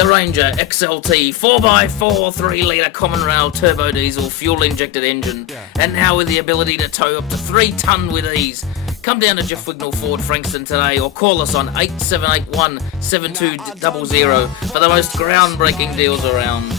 The Ranger XLT 4x4 3-litre common rail turbo diesel fuel injected engine, and now with the ability to tow up to 3 tonne with ease. Come down to Jeff Wignall Ford Frankston today or call us on 8781 7200 for the most groundbreaking deals around.